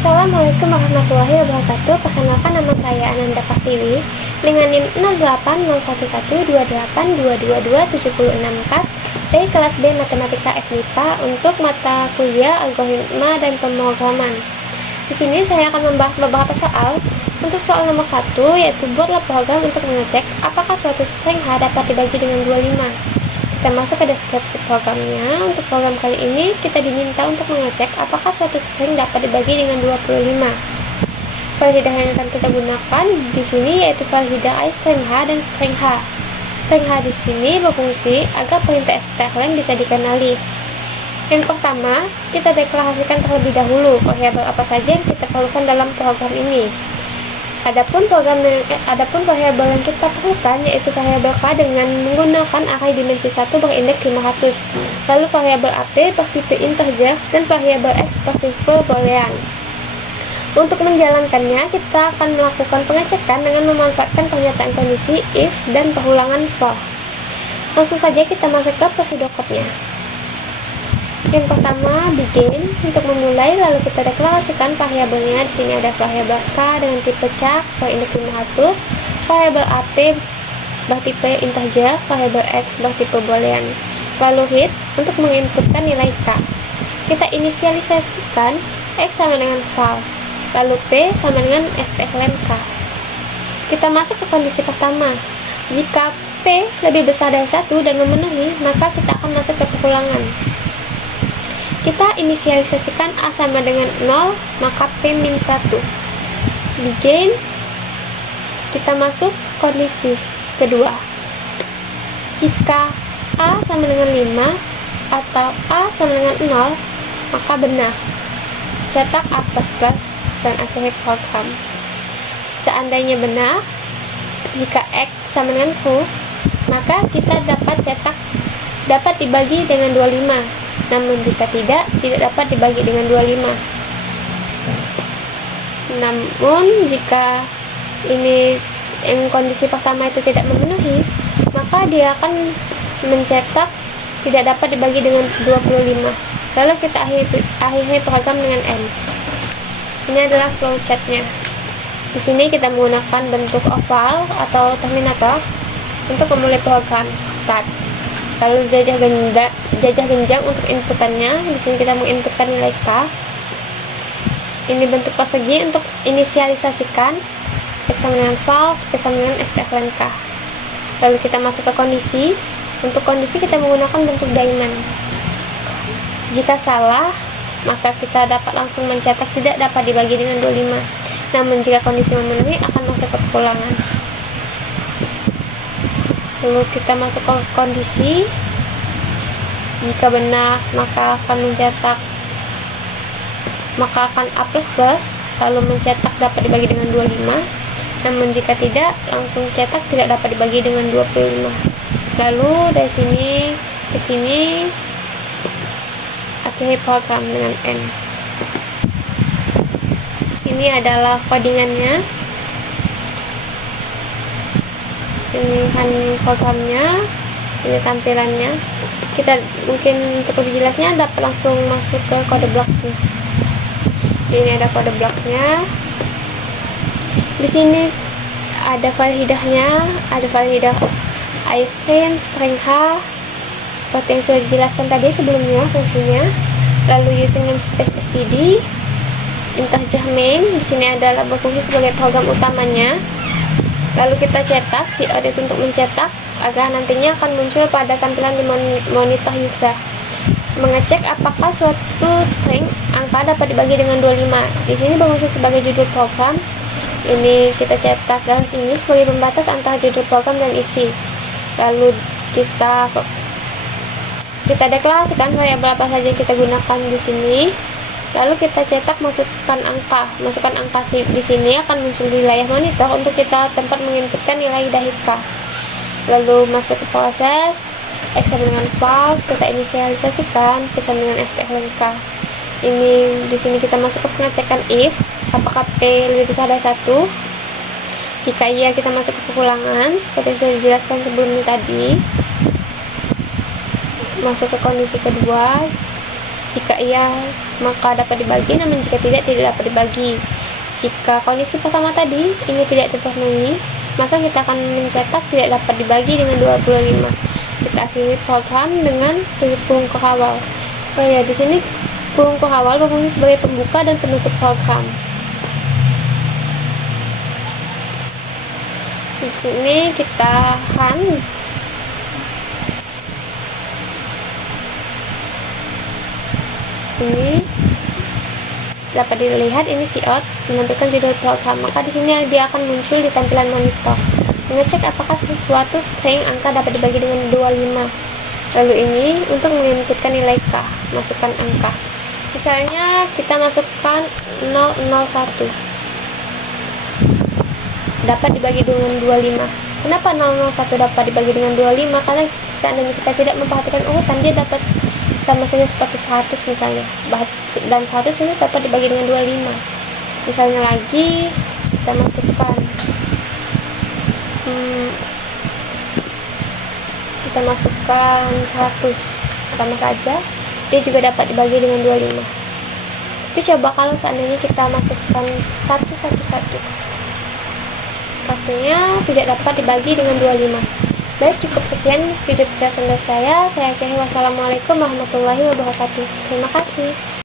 Assalamualaikum warahmatullahi wabarakatuh. Perkenalkan, nama saya Ananda Partiwi dengan NIM 0801128222764 dari kelas B Matematika FMIPA untuk mata kuliah algoritma dan pemrograman. Di sini saya akan membahas beberapa soal. Untuk soal nomor 1, yaitu buatlah program untuk mengecek apakah suatu string H dapat dibagi dengan 25. Kita masuk ke deskripsi programnya. Untuk program kali ini kita diminta untuk mengecek apakah suatu string dapat dibagi dengan 25. File header yang akan kita gunakan di sini yaitu file header string H dan string H. String H di sini berfungsi agar perintah strlen bisa dikenali. Yang pertama, kita deklarasikan terlebih dahulu variabel apa saja yang kita perlukan dalam program ini. Adapun variabel yang kita perlukan yaitu variabel K dengan menggunakan array dimensi 1 berindeks 500, lalu variabel AP bertipe integer dan variabel X bertipe boolean. Untuk menjalankannya, kita akan melakukan pengecekan dengan memanfaatkan pernyataan kondisi if dan perulangan for. Langsung saja kita masuk ke prosedur code-nya. Yang pertama, begin. Untuk memulai, lalu kita deklarasikan variabelnya. Di sini ada variabel K dengan tipe char berindeks 500, variabel AP bertipe integer, variabel X bertipe boolean. Lalu hit untuk menginputkan nilai K. Kita inisialisasikan X sama dengan false, lalu P sama dengan strlen K. Kita masuk ke kondisi pertama. Jika P lebih besar dari 1 dan memenuhi, maka kita akan masuk ke pengulangan. Kita inisialisasikan A sama dengan 0, maka P min 1. Begin. Kita masuk ke kondisi kedua. Jika A sama dengan 5 atau A sama dengan 0, maka benar. Cetak A++ dan akhiri program. Seandainya benar, jika X sama dengan true, maka kita dapat dibagi dengan 25. Namun jika tidak dapat dibagi dengan 25. Namun jika ini yang kondisi pertama itu tidak memenuhi, maka dia akan mencetak tidak dapat dibagi dengan 25. Lalu kita akhiri program dengan N. Ini adalah flowchartnya. Di sini kita menggunakan bentuk oval atau terminator untuk memulai program start. Lalu jajah genjang untuk inputannya. Di sini kita menginputkan nilai K. Ini bentuk persegi untuk inisialisasikan X sama dengan false, P sama dengan strlen K. Lalu kita masuk ke kondisi. Untuk kondisi kita menggunakan bentuk diamond. Jika salah, maka kita dapat langsung mencetak tidak dapat dibagi dengan 25. Namun jika kondisi memenuhi, akan masuk ke pengulangan. Lalu kita masuk ke kondisi. Jika benar, maka akan A++, lalu mencetak dapat dibagi dengan 25. Namun jika tidak, langsung cetak tidak dapat dibagi dengan 25. Lalu dari sini ke sini akhiri program dengan N. Ini adalah codingannya. Ini kan programnya, ini tampilannya. Kita mungkin untuk lebih jelasnya dapat langsung masuk ke kode blocksnya. Ini ada kode blocksnya. Di sini ada file headernya, ada file header iStream, string H, seperti yang sudah dijelaskan tadi sebelumnya fungsinya. Lalu using namespace std, integer main. Di sini adalah berfungsi sebagai program utamanya. Lalu kita cetak si audit untuk mencetak agar nantinya akan muncul pada tampilan di monitor user. Mengecek apakah suatu string angka dapat dibagi dengan 25. Di sini berfungsi sebagai judul program. Ini kita cetak garis ini sebagai pembatas antara judul program dan isi. Lalu kita deklarasikan variabel apa saja yang kita gunakan di sini. Lalu kita cetak masukkan angka di sini akan muncul di layar monitor untuk kita tempat menginputkan nilai dari K. Lalu masuk ke proses X sama dengan false, kita inisialisasikan P sama dengan strlen K. Ini di sini kita masuk ke pengecekan if apakah P lebih besar dari 1. Jika iya, kita masuk ke pengulangan seperti yang sudah dijelaskan sebelumnya tadi. Masuk ke kondisi kedua. Jika iya, maka dapat dibagi, namun jika tidak dapat dibagi. Jika kondisi pertama tadi ini tidak terpenuhi, maka kita akan mencetak tidak dapat dibagi dengan 25. Kita akhiri program dengan tutup kurung awal. Oh ya, di sini kurung awal berfungsi sebagai pembuka dan penutup program. Di sini kita run. Ini dapat dilihat ini cout menampilkan judul program, maka di sini dia akan muncul di tampilan monitor. Mengecek apakah suatu string angka dapat dibagi dengan 25. Lalu ini untuk menginputkan nilai K, masukkan angka. Misalnya kita masukkan 001. Dapat dibagi dengan 25. Kenapa 001 dapat dibagi dengan 25? Karena seandainya kita tidak memperhatikan urutan, dia dapat sama saja seperti 100 misalnya, dan 100 ini dapat dibagi dengan 25. Misalnya lagi kita masukkan kita masukkan 100, sama saja dia juga dapat dibagi dengan 25. Tapi coba kalau seandainya kita masukkan 111, pastinya tidak dapat dibagi dengan 25. Baik, cukup sekian video penjelasan dari saya. Saya akhiri, wassalamualaikum warahmatullahi wabarakatuh. Terima kasih.